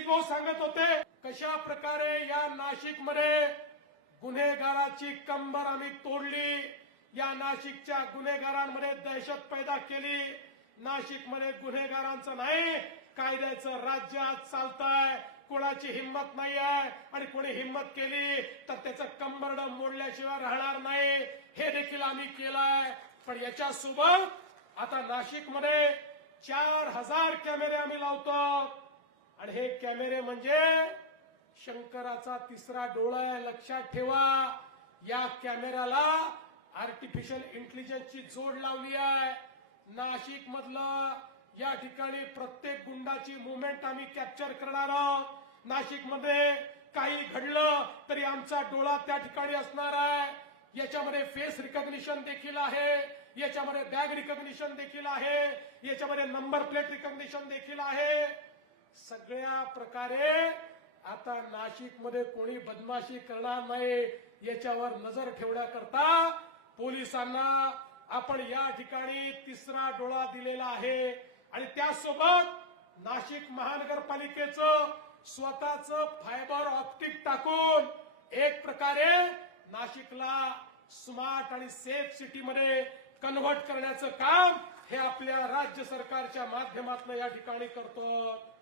सतीश भाऊ सांगत होते कशा प्रकारे या नाशिकमध्ये गुन्हेगाराची कंबर आम्ही तोडली या नाशिकच्या गुन्हेगारांमध्ये दहशत पैदा केली नाशिकमध्ये गुन्हेगारांचं नाही कायद्याचं राज्य आज चालतंय कोणाची हिंमत नाही आहे आणि कोणी हिंमत केली तर त्याचं कंबरड मोडल्याशिवाय राहणार नाही हे देखील आम्ही केलंय. पण याच्यासोबत आता नाशिकमध्ये चार हजार कॅमेरे आम्ही लावतो. आणि हे कॅमेरे म्हणजे शंकराचा तिसरा डोळा आहे लक्षात ठेवा. या कॅमेऱ्याला आर्टिफिशियल इंटेलिजन्सची जोड लावली आहे. नाशिक मधलं या ठिकाणी प्रत्येक गुंडाची मुवमेंट आम्ही कॅप्चर करणार आहोत. नाशिकमध्ये काही घडलं तरी आमचा डोळा त्या ठिकाणी असणार आहे. याच्यामध्ये फेस रिकग्निशन देखील आहे. याच्यामध्ये बॅग रिकग्निशन देखील आहे. याच्यामध्ये नंबर प्लेट रिकग्निशन देखील आहे. सगळ्या प्रकारे आता नाशिकमध्ये कोणी बदमाशी करणार नाही याच्यावर नजर ठेवण्याकरता पोलिसांना आपण या ठिकाणी तिसरा डोळा दिलेला आहे. आणि त्यासोबत नाशिक महानगरपालिकेचं स्वतःच फायबर ऑप्टिक टाकून एक प्रकारे नाशिकला स्मार्ट आणि सेफ सिटी मध्ये कन्व्हर्ट करण्याचं काम हे आपल्या राज्य सरकारच्या माध्यमातून या ठिकाणी करतो.